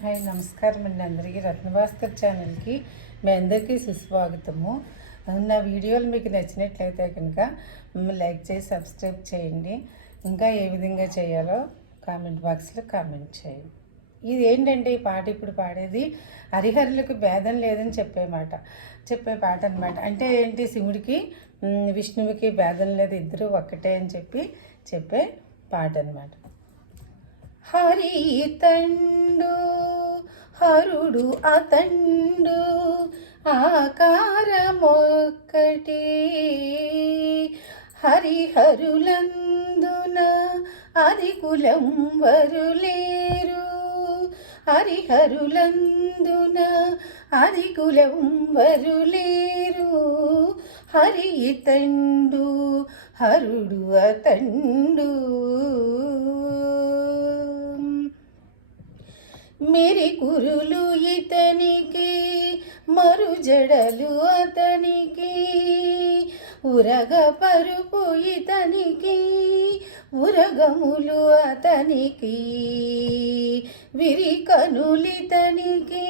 Hi నమస్కారం అండి అందరికీ. రత్నభాస్కర్ ఛానల్కి మీ అందరికీ సుస్వాగతము. నా వీడియోలు మీకు నచ్చినట్లయితే కనుక లైక్ చేసి సబ్స్క్రైబ్ చేయండి. ఇంకా ఏ విధంగా చేయాలో కామెంట్ బాక్స్లో కామెంట్ చేయండి. ఇది ఏంటంటే ఈ పాట ఇప్పుడు పాడేది హరిహరులకు భేదం లేదని చెప్పే పాట అనమాట. అంటే ఏంటి, శివుడికి విష్ణువుకి భేదం లేదు, ఇద్దరు ఒక్కటే అని చెప్పే పాట అనమాట. హరి తండు హరుడు అతండు ఆకారమొక్కటి, హరిహరులందున అది కులం వరులేరు, హరిహరులందున అది కులం వరులేరు, హరి తండు హరుడు అతండు. మెరి కురులు ఇతనికి మరు జడలు అతనికి, ఉరగ పరుపు ఇతనికి ఉరగములు అతనికి, విరి కనులితనికి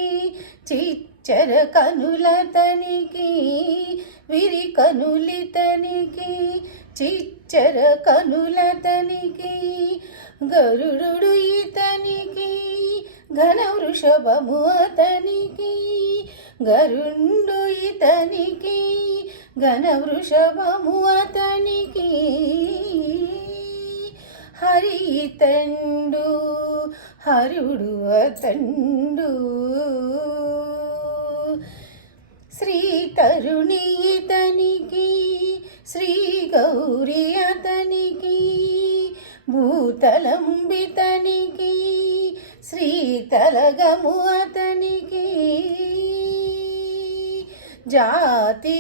చిచ్చర కనులతనికి, విరి కనులితనికి చిచ్చర కనులతనికి, గరుడు ఇతనికి ఘన వృషభము అతనికి, గరుండు ఇతనికి ఘన వృషభము అతనికి, హరి తండు హరుడు అతండు. శ్రీ తరుణి ఇతనికి శ్రీ గౌరీ అతనికి, భూతలంబితనికి శ్రీతలగము అతనికి, జాతి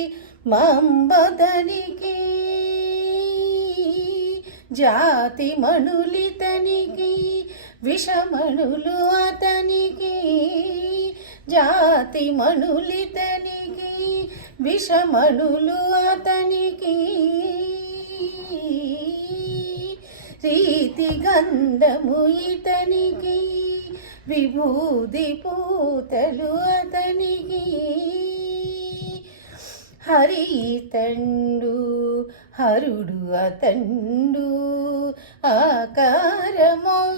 మంబతనికి జాతి మణులితనికి, విషమణులు అతనికి జాతి మణులితనికి, విషమణులు అతనికి, రీతి గంధము ఇతనికి, విభూది పూతలు అతనికి, హరి తండు హరుడు అతండు ఆకారమొక్కటే,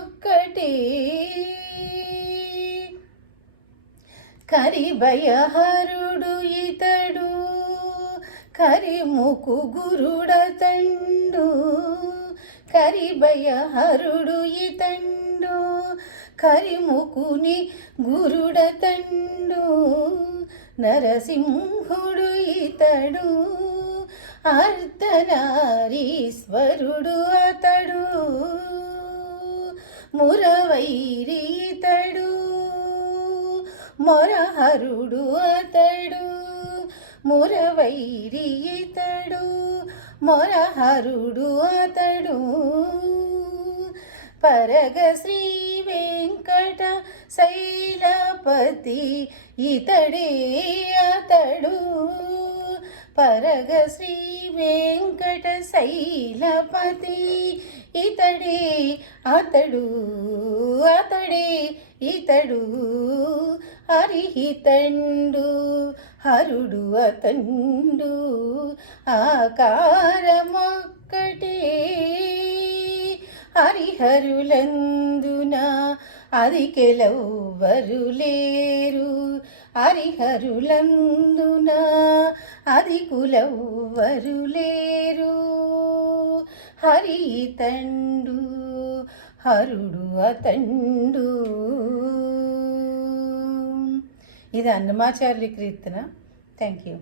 కరిభయహరుడు ఇతడు కరిముకు గురుడతండు, కరిభయహరుడు ఇతండు కరిముకుని గురుడతండు, నరసింహుడు ఇతడు అర్ధనారీశ్వరుడు అతడు, మురవైరి ఇతడు మొరహరుడు అతడు, మురవైరి ఇతడు మొరహరుడు అతడు, పరగ శ్రీ వెంకట శైలపతి ఇతడే అతడు, పరగ శ్రీ వెంకట శైలపతి ఇతడే అతడు, అతడే ఇతడు, హరి తండు హరుడు అతండు ఆకారమొక్కటే, హరిహరులందున అది కెలవ్వరులేరు, హరిహరులందున అది కులవ్వరులేరు, హరి తండు హరుడు అతండు. ఇది అన్నమాచార్య కీర్తన. Thank you.